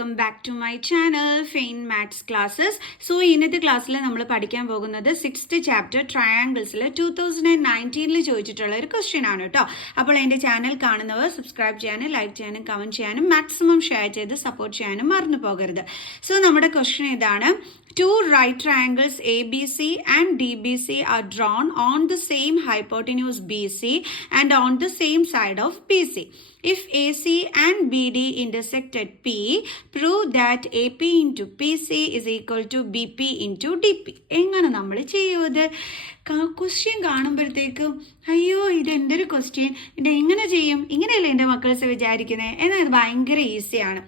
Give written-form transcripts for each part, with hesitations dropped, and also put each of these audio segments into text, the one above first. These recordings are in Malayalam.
Welcome back to my channel fine maths classes. So ഇന്നത്തെ ക്ലാസ്സിൽ നമ്മൾ പഠിക്കാൻ പോകുന്നത് 6th ചാപ്റ്റർ ട്രയാങ്കിൾസിൽ 2019 ചോദിച്ചിട്ടുള്ള ഒരു ക്വസ്റ്റ്യൻ ആണ് കേട്ടോ. അപ്പോൾ എൻ്റെ ചാനൽ കാണുന്നവർ സബ്സ്ക്രൈബ് ചെയ്യാനും ലൈക്ക് ചെയ്യാനും കമൻറ്റ് ചെയ്യാനും മാക്സിമം ഷെയർ ചെയ്ത് സപ്പോർട്ട് ചെയ്യാനും മറന്നു പോകരുത്. സോ നമ്മുടെ ക്വസ്റ്റ്യൻ ഇതാണ്: Two right triangles ABC and DBC are drawn on the same hypotenuse BC and on the same side of BC. If AC and BD intersect at P, prove that AP into PC is equal to BP into DP. എങ്ങനെ നമ്മൾ ചെയ്യുന്നത്? ക്വസ്റ്റ്യൻ കാണുമ്പോഴത്തേക്കും അയ്യോ ഇതെൻ്റെ ഒരു ക്വസ്റ്റ്യൻ, ഇത് എങ്ങനെ ചെയ്യും, ഇങ്ങനെയല്ലേ എൻ്റെ മക്കൾസ് വിചാരിക്കുന്നത്. എന്നാൽ ഇത് ഭയങ്കര ഈസിയാണ്.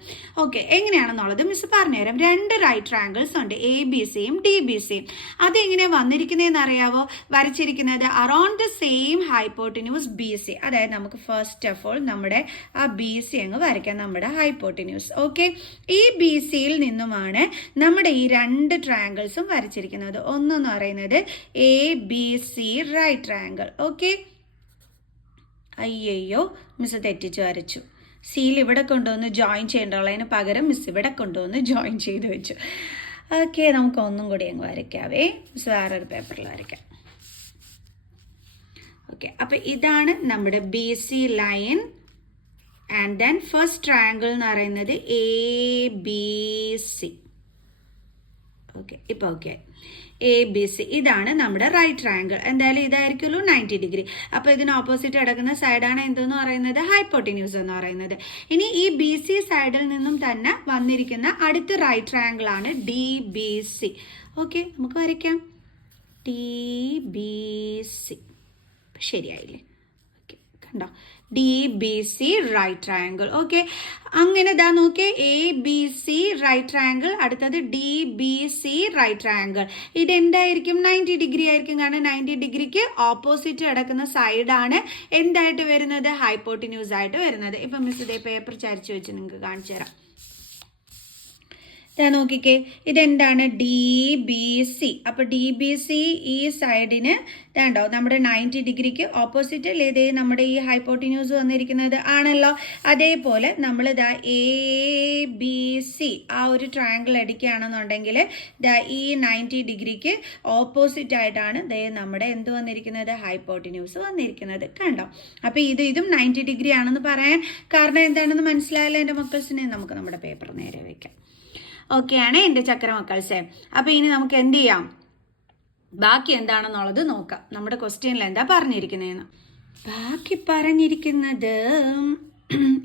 ഓക്കെ, എങ്ങനെയാണെന്നുള്ളത് മിസ് പറഞ്ഞുതരാം. രണ്ട് റൈറ്റ് ട്രയാങ്കിൾസ് ഉണ്ട്, ABC-യും DBC-യും. അതെങ്ങനെയാണ് വന്നിരിക്കുന്നതെന്ന് അറിയാവോ? വരച്ചിരിക്കുന്നത് around the same hypotenuse BC. അതായത് നമുക്ക് ഫസ്റ്റ് ഓഫ് ഓൾ നമ്മുടെ ആ BC അങ്ങ് വരയ്ക്കാം, നമ്മുടെ ഹൈപ്പോട്ടിന്യൂസ്. ഓക്കെ, ഈ BC-യിൽ നിന്നുമാണ് നമ്മുടെ ഈ രണ്ട് ട്രയാങ്കിൾസും വരച്ചിരിക്കുന്നത്. ഒന്നെന്ന് പറയുന്നത് ABC റൈറ്റ് ട്രയാങ്കിൾ. ഓക്കെ, അയ്യോ മിസ് തെറ്റിച്ച് വരച്ചു. സിയിൽ ഇവിടെ കൊണ്ടുവന്ന് ജോയിൻ ചെയ്യേണ്ടുള്ളതിന് പകരം മിസ് ഇവിടെ കൊണ്ടുവന്ന് ജോയിൻ ചെയ്ത് വെച്ചു. ഓക്കെ, നമുക്ക് ഒന്നും കൂടി അങ്ങ് വരയ്ക്കാവേ. മിസ് വേറൊരു പേപ്പറിൽ വരയ്ക്കാം. ഓക്കെ, അപ്പം ഇതാണ് നമ്മുടെ BC line. And then first triangle എന്ന് പറയുന്നത് ABC. ഓക്കെ, ഇപ്പോൾ ഓക്കെ, ABC ഇതാണ് നമ്മുടെ റൈറ്റ് ട്രയാങ്കിൾ. എന്തായാലും ഇതായിരിക്കുമല്ലോ 90 ഡിഗ്രി. അപ്പോൾ ഇതിന് ഓപ്പോസിറ്റ് കിടക്കുന്ന സൈഡാണ് എന്തെന്ന് പറയുന്നത്? ഹൈപ്പോട്ടിന്യൂസ് എന്ന് പറയുന്നത്. ഇനി ഈ BC സൈഡിൽ നിന്നും തന്നെ വന്നിരിക്കുന്ന അടുത്ത റൈറ്റ് ട്രയാങ്കിൾ ആണ് DBC. ഓക്കെ, നമുക്ക് വരയ്ക്കാം DBC. ശരിയായില്ലേ? ഓക്കെ, കണ്ടോ, DBC റൈറ്റ് ട്രയാങ്കിൾ. ഓക്കെ, അങ്ങനെ ഇതാ നോക്കിയേ, ABC റൈറ്റ് ട്രയാങ്കിൾ, അടുത്തത് DBC റൈറ്റ് ട്രയാങ്കിൾ. ഇതെന്തായിരിക്കും? 90 ഡിഗ്രി ആയിരിക്കും. കാരണം 90 ഡിഗ്രിക്ക് ഓപ്പോസിറ്റ് കിടക്കുന്ന സൈഡാണ് എന്തായിട്ട് വരുന്നത്? ഹൈപ്പോട്ടിന്യൂസ് ആയിട്ട് വരുന്നത്. ഇപ്പം മിസ് ഇതേ പേപ്പർ ചരിച്ചു വെച്ച് നിങ്ങൾക്ക് കാണിച്ചു തരാം. നോക്കിക്കേ, ഇതെന്താണ്? DBC. അപ്പോൾ DBC ഈ സൈഡിന് ഇതാണ്ടോ നമ്മുടെ 90 ഡിഗ്രിക്ക് ഓപ്പോസിറ്റ് അല്ലേ നമ്മുടെ ഈ ഹൈപ്പോട്ടിന്യൂസ് വന്നിരിക്കുന്നത് ആണല്ലോ. അതേപോലെ നമ്മൾ ഇതാ ABC ആ ഒരു ട്രയാങ്കിൾ അടിക്കുകയാണെന്നുണ്ടെങ്കിൽ ഇതാ ഈ 90 ഡിഗ്രിക്ക് ഓപ്പോസിറ്റ് ആയിട്ടാണ് നമ്മുടെ എന്ത് വന്നിരിക്കുന്നത്? ഹൈപ്പോട്ടിന്യൂസ് വന്നിരിക്കുന്നത്. കണ്ടോ? അപ്പോൾ ഇതും 90 ഡിഗ്രി ആണെന്ന് പറയാൻ കാരണം എന്താണെന്ന് മനസ്സിലായല്ലോ എൻ്റെ മക്കൾസിനെ. നമുക്ക് നമ്മുടെ പേപ്പർ നേരെ വയ്ക്കാം. ഓക്കെയാണ് എൻ്റെ ചക്ര മക്കൾസേ. അപ്പോൾ ഇനി നമുക്ക് എന്ത് ചെയ്യാം? ബാക്കി എന്താണെന്നുള്ളത് നോക്കാം. നമ്മുടെ ക്വസ്റ്റ്യനിൽ എന്താ പറഞ്ഞിരിക്കുന്നതെന്ന്. ബാക്കി പറഞ്ഞിരിക്കുന്നത്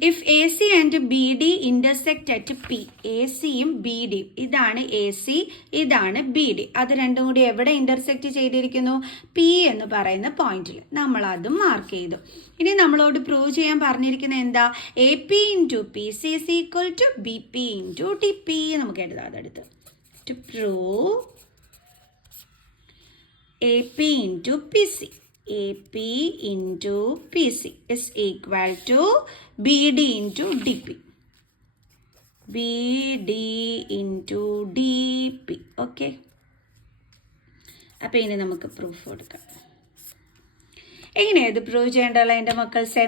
if AC and BD intersect at P. ACയും BDയും, ഇതാണ് AC, ഇതാണ് BD. അത് രണ്ടും കൂടി എവിടെ ഇന്റർസെക്റ്റ് ചെയ്തിരിക്കുന്നു? P എന്ന് പറയുന്ന പോയിന്റിൽ. നമ്മൾ അതും മാർക്ക് ചെയ്തു. ഇനി നമ്മളോട് പ്രൂവ് ചെയ്യാൻ പറഞ്ഞിരിക്കുന്നത് എന്താ? AP into PC is equal to BP into DP. നമുക്ക് എഴുതാം അതെടുത്ത്. To prove AP into PC, AP into PC is equal to BD into DP. BD into DP. Okay, അപ്പോൾ ഇനി നമുക്ക് പ്രൂഫ് കൊടുക്കാം. എങ്ങനെയാണ് ഇത് പ്രൂവ് ചെയ്യേണ്ടത് എൻ്റെ മക്കൾസെ?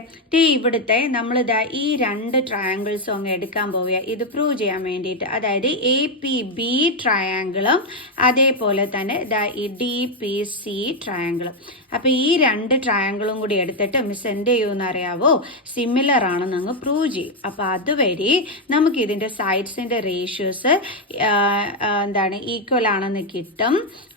ഇവിടുത്തെ നമ്മളിതാ ഈ രണ്ട് ട്രയാങ്കിൾസും അങ്ങ് എടുക്കാൻ പോവുക ഇത് പ്രൂവ് ചെയ്യാൻ വേണ്ടിയിട്ട്. അതായത് APB ട്രയാങ്കിളും അതേപോലെ തന്നെ ഇതാ ഈ DPC ട്രയാങ്കിളും. അപ്പോൾ ഈ രണ്ട് ട്രയാങ്കിളും കൂടി എടുത്തിട്ട് മിസ് എന്ത് ചെയ്യുമെന്ന് അറിയാവോ? സിമിലർ ആണെന്ന് അങ്ങ് പ്രൂവ് ചെയ്യും. അപ്പോൾ അതുവഴി നമുക്ക് ഇതിൻ്റെ സൈഡ്സിൻ്റെ റേഷ്യോസ് ഈക്വൽ ആണെന്ന് കിട്ടും.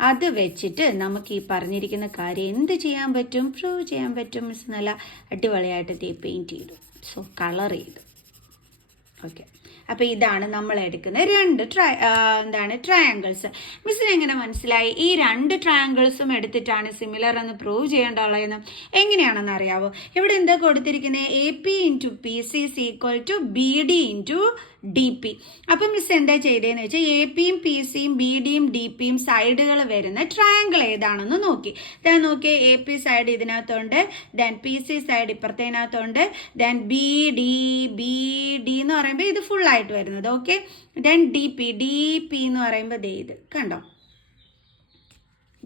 അത് വെച്ചിട്ട് നമുക്ക് ഈ പറഞ്ഞിരിക്കുന്ന കാര്യം എന്ത് ചെയ്യാൻ പറ്റും? പ്രൂവ് ചെയ്യാൻ പറ്റും. മിസ് നല്ല അടിപൊളിയായിട്ട് പെയിൻറ്റ് ചെയ്തു. സോ കളർ ചെയ്തു. ഓക്കെ, അപ്പോൾ ഇതാണ് നമ്മൾ എടുക്കുന്ന രണ്ട് ട്രയാങ്കിൾസ്. മിസ്സിന് എങ്ങനെ മനസ്സിലായി ഈ രണ്ട് ട്രയാങ്കിൾസും എടുത്തിട്ടാണ് സിമിലർ എന്ന് പ്രൂവ് ചെയ്യേണ്ടുള്ളതെന്ന്? എങ്ങനെയാണെന്ന് അറിയാവോ? ഇവിടെ എന്താ കൊടുത്തിരിക്കുന്നത്? AP into PC is equal to BD into DP. അപ്പം മിസ് എന്താ ചെയ്തതെന്ന് വെച്ചാൽ APയും PCയും BDയും DPയും സൈഡുകൾ വരുന്ന ട്രയാങ്കിൾ ഏതാണെന്ന് നോക്കി. നോക്കിയേ, AP സൈഡ് ഇതിനകത്തുണ്ട്, ദെൻ PC സൈഡ് ഇപ്പുറത്തേനകത്തുണ്ട്, ദെൻ BD എന്ന് പറയുമ്പോൾ ഇത് ഫുൾ ആയിട്ട് വരുന്നത്. ഓക്കെ, ദെൻ DP എന്ന് പറയുമ്പോൾ ഇത് കണ്ടോ?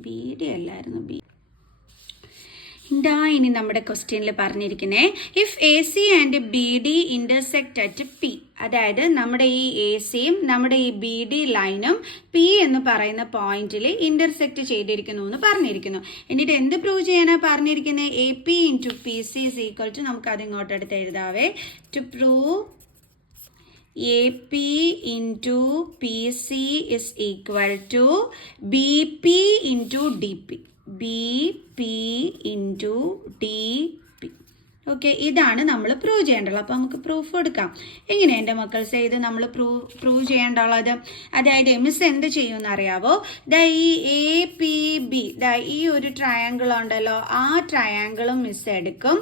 BD അല്ലായിരുന്നു, എന്താ ഇനി നമ്മുടെ ക്വസ്റ്റ്യനിൽ പറഞ്ഞിരിക്കുന്നേ, if A C and B D intersect at P, അതായത് നമ്മുടെ ഈ എ സിയും നമ്മുടെ ഈ ബി ഡി ലൈനും പി എന്ന് പറയുന്ന പോയിന്റിൽ ഇന്റർസെക്ട് ചെയ്തിരിക്കുന്നു എന്ന് പറഞ്ഞിരിക്കുന്നു. എന്നിട്ട് എന്ത് പ്രൂവ് ചെയ്യാനാ പറഞ്ഞിരിക്കുന്നത്? A P into P C is equal to, നമുക്ക് അത് ഇങ്ങോട്ട് എടുത്ത് എഴുതാവേ, to prove A P into P C is equal to B P into D P, B P into D P. Okay, ഇതാണ് നമ്മൾ പ്രൂവ് ചെയ്യേണ്ടത്. അപ്പോൾ നമുക്ക് പ്രൂഫ് കൊടുക്കാം. എങ്ങനെ എൻ്റെ മക്കൾസ് ഇത് നമ്മൾ പ്രൂവ് ചെയ്യേണ്ടുള്ളത്? അതായത് മിസ് എന്ത് ചെയ്യുമെന്ന് അറിയാവോ? ഈ എ പി ബി, ഈ ഒരു ട്രയാങ്കിൾ ഉണ്ടല്ലോ, ആ ട്രയാങ്കിളും മിസ് എടുക്കും.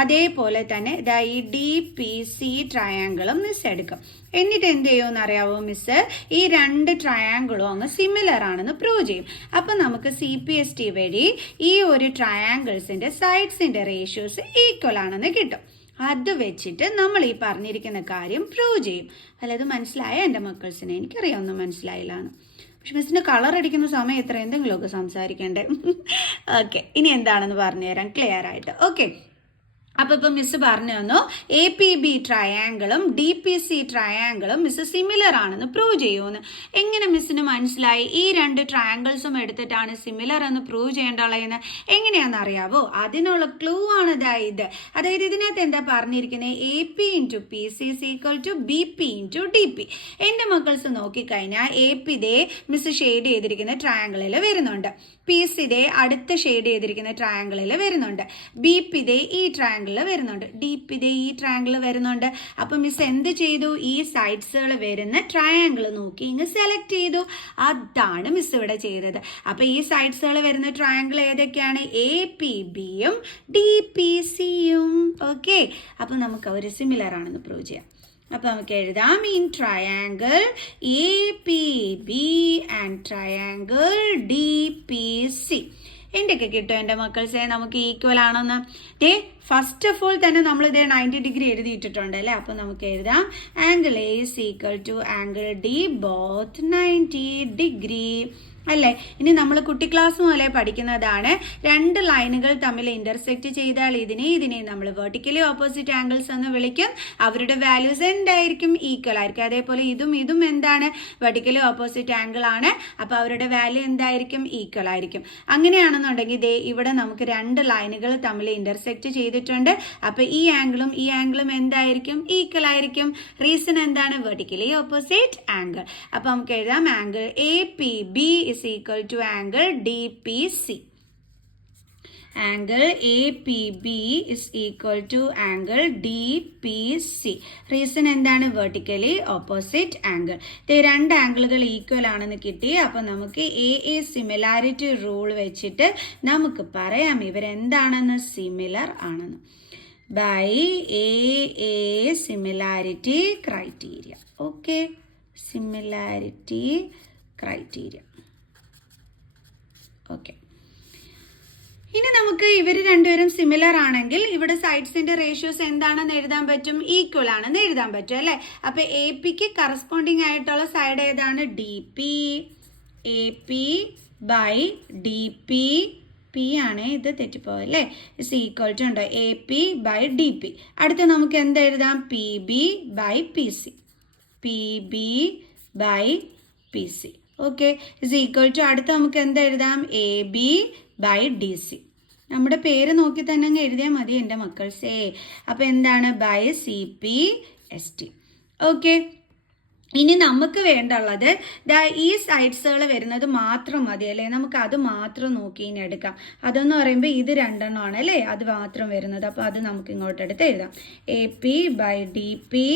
അതേപോലെ തന്നെ ഈ ഡി പി സി ട്രയാങ്കിളും മിസ് എടുക്കും. എന്നിട്ട് എന്ത് ചെയ്യുമെന്ന് അറിയാവോ മിസ്? ഈ രണ്ട് ട്രയാങ്കിളും അങ്ങ് സിമിലർ ആണെന്ന് പ്രൂവ് ചെയ്യും. അപ്പം നമുക്ക് CPST വഴി ഈ ഒരു ട്രയാങ്കിൾസിന്റെ സൈഡ്സിന്റെ റേഷ്യോസ് ഈക്വൽ ആണെന്ന് കിട്ടും. അത് വെച്ചിട്ട് നമ്മൾ ഈ പറഞ്ഞിരിക്കുന്ന കാര്യം പ്രൂവ് ചെയ്യും. അല്ലാതെ മനസ്സിലായ എൻ്റെ മക്കൾസിനെ? എനിക്കറിയാം ഒന്നും മനസ്സിലായില്ല എന്ന്. പക്ഷെ മിസ്സിന് കളർ അടിക്കുന്ന സമയം എത്ര എന്തെങ്കിലുമൊക്കെ സംസാരിക്കണ്ടേ? ഓക്കെ, ഇനി എന്താണെന്ന് പറഞ്ഞുതരാം ക്ലിയർ ആയിട്ട്. ഓക്കെ, അപ്പോൾ ഇപ്പം മിസ് പറഞ്ഞു തന്നു എ പി ബി ട്രയാങ്കിളും ഡി പി സി ട്രയാങ്കിളും മിസ് സിമിലർ ആണെന്ന് പ്രൂവ് ചെയ്യുമെന്ന്. എങ്ങനെ മിസ്സിന് മനസ്സിലായി? ഈ രണ്ട് ട്രയാങ്കിൾസും എടുത്തിട്ടാണ് സിമിലർ എന്ന് പ്രൂവ് ചെയ്യേണ്ടതെന്ന് എങ്ങനെയാണെന്ന് അറിയാവോ? അതിനുള്ള ക്ലൂ ആണ് ഇത്. അതായത് ഇതിനകത്ത് എന്താ പറഞ്ഞിരിക്കുന്നത്? A P into P C is equal to B P into D P. എൻ്റെ മക്കൾസ് നോക്കിക്കഴിഞ്ഞാൽ എ പി ദേ മിസ് ഷെയ്ഡ് ചെയ്തിരിക്കുന്ന ട്രയാങ്കിളിൽ വരുന്നുണ്ട്, പി സി ദേ അടുത്ത ഷെയ്ഡ് ചെയ്തിരിക്കുന്ന ട്രയാങ്കിളിൽ വരുന്നുണ്ട്, ബി പി ദേ ഈ ട്രയാങ്കിളിൽ വരുന്നുണ്ട്, ഡി പി ദേ ഈ ട്രയാങ്കിൾ വരുന്നുണ്ട്. അപ്പം മിസ് എന്ത് ചെയ്തു? ഈ സൈഡ്സുകൾ വരുന്ന ട്രയാങ്കിൾ നോക്കി ഇങ്ങ് സെലക്ട് ചെയ്തു. അതാണ് മിസ് ഇവിടെ ചെയ്തത്. അപ്പം ഈ സൈഡ്സുകൾ വരുന്ന ട്രയാങ്കിൾ ഏതൊക്കെയാണ്? എ പി ബിയും ഡി പി സിയും. ഓക്കെ, അപ്പം നമുക്ക് അവർ സിമിലർ ആണെന്ന് പ്രൂവ് ചെയ്യാം. അപ്പം നമുക്ക് എഴുതാം, in triangle A P B and triangle D P C. എന്തൊക്കെ കിട്ടും എൻ്റെ മക്കൾസെ നമുക്ക് ഈക്വൽ ആണെന്ന്? ഫസ്റ്റ് ഓഫ് ഓൾ തന്നെ നമ്മൾ ഇതേ 90 ഡിഗ്രി എഴുതിയിട്ടിട്ടുണ്ട് അല്ലേ? അപ്പം നമുക്ക് എഴുതാം, angle A is equal to angle D both 90 degree അല്ലേ? ഇനി നമ്മൾ കുട്ടി ക്ലാസ് മുതലേ പഠിക്കുന്നതാണ്, രണ്ട് ലൈനുകൾ തമ്മിൽ ഇന്റർസെക്ട് ചെയ്താൽ ഇതിനെ നമ്മൾ വെർട്ടിക്കലി ഓപ്പോസിറ്റ് ആംഗിൾസ് എന്ന് വിളിക്കും. അവരുടെ വാല്യൂസ് എന്തായിരിക്കും? ഈക്വൽ ആയിരിക്കും. അതേപോലെ ഇതും എന്താണ്? വെർട്ടിക്കലി ഓപ്പോസിറ്റ് ആംഗിൾ ആണ്. അപ്പോൾ അവരുടെ വാല്യൂ എന്തായിരിക്കും? ഈക്വൽ ആയിരിക്കും. അങ്ങനെയാണെന്നുണ്ടെങ്കിൽ ഇവിടെ നമുക്ക് രണ്ട് ലൈനുകൾ തമ്മിൽ ഇന്റർസെക്ട് ചെയ്തിട്ടുണ്ട്. അപ്പോൾ ഈ ആംഗിളും എന്തായിരിക്കും? ഈക്വൽ ആയിരിക്കും. റീസൺ എന്താണ്? Vertically opposite angle. അപ്പോൾ നമുക്ക് എഴുതാം, angle A P B is equal to angle DPC. Angle APB is equal to angle DPC. Reason എന്താണ്? Vertically opposite angle. രണ്ട് ആംഗിളുകൾ ഈക്വൽ ആണെന്ന് കിട്ടി. അപ്പം നമുക്ക് എ സിമിലാരിറ്റി റൂൾ വെച്ചിട്ട് നമുക്ക് പറയാം ഇവരെന്താണെന്ന്? സിമിലർ ആണെന്ന്. By A similarity criteria. Okay, similarity criteria. Okay, ഇനി നമുക്ക് ഇവർ രണ്ടുപേരും സിമിലർ ആണെങ്കിൽ ഇവിടെ സൈഡ്സിന്റെ റേഷ്യോസ് എന്താണെന്ന് എഴുതാൻ പറ്റും? ഈക്വൽ ആണെന്ന് എഴുതാൻ പറ്റും അല്ലേ? അപ്പൊ എ പിക്ക് കറസ്പോണ്ടിങ് ആയിട്ടുള്ള സൈഡ് ഏതാണ്? D P. A P by D P, P ആണ്, ഇത് തെറ്റിപ്പോയല്ലേ? ഇസ് ഈക്വൽ ടു ഉണ്ടോ? A P by D P. അടുത്ത് നമുക്ക് എന്ത് എഴുതാം? P B by P C. P B by P C. Okay, is equal to അടുത്ത് നമുക്ക് എന്ത് എഴുതാം? A B by D C. നമ്മുടെ പേര് നോക്കി തന്നെ അങ്ങ് എഴുതിയാൽ മതി എൻ്റെ മക്കൾസേ. അപ്പോൾ എന്താണ്? By C P S T. Okay, ഇനി നമുക്ക് വേണ്ടുള്ളത് ഈ സൈഡ്സുകൾ വരുന്നത് മാത്രം മതി അല്ലേ? നമുക്ക് അത് മാത്രം നോക്കി ഇനി എടുക്കാം. അതെന്ന് പറയുമ്പോൾ ഇത് രണ്ടെണ്ണമാണ് അല്ലേ? അത് മാത്രം വരുന്നത്. അപ്പോൾ അത് നമുക്ക് ഇങ്ങോട്ട് എടുത്ത് എഴുതാം. A P by D P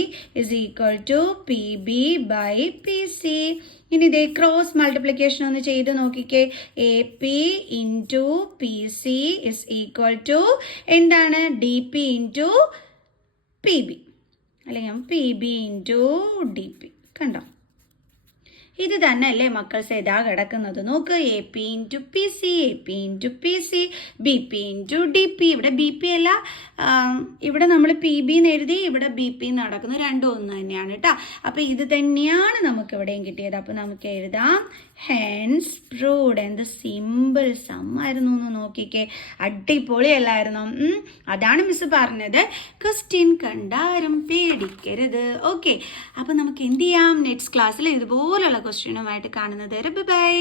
is equal to P B by P C. ഇനി ഇതേ ക്രോസ് മൾട്ടിപ്ലിക്കേഷൻ ഒന്ന് ചെയ്ത് നോക്കിക്കേ. A P into P C is equal to എന്താണ്? D P into P B, അല്ലെങ്കിൽ P B into D P. കണ്ടോ? ഇത് തന്നെ അല്ലേ മക്കൾസ് ഇതാ കിടക്കുന്നത്. നോക്ക്, A P into P C, A P into P C, B P into D P. ഇവിടെ ബി പി അല്ല, ഇവിടെ നമ്മൾ പി ബി എന്ന് എഴുതി, ഇവിടെ ബി പി നടക്കുന്നത്, രണ്ടും ഒന്ന് തന്നെയാണ് കേട്ടോ. അപ്പം ഇത് തന്നെയാണ് നമുക്ക് ഇവിടെയും കിട്ടിയത്. അപ്പം നമുക്ക് എഴുതാം ഹെൻസ് പ്രൂവ്ഡ്. എന്ത് സിമ്പിൾ സം ആയിരുന്നു എന്ന് നോക്കിക്കേ, അടിപൊളിയല്ലായിരുന്നോ? അതാണ് മിസ് പറഞ്ഞത്, ക്വസ്റ്റ്യൻ കണ്ടാരും പേടിക്കരുത്. ഓക്കെ, അപ്പം നമുക്ക് എന്ത് ചെയ്യാം, നെക്സ്റ്റ് ക്ലാസ്സിൽ ഇതുപോലുള്ള ക്വസ്റ്റ്യനുമായിട്ട് കാണുന്നത് വരെ ബൈ.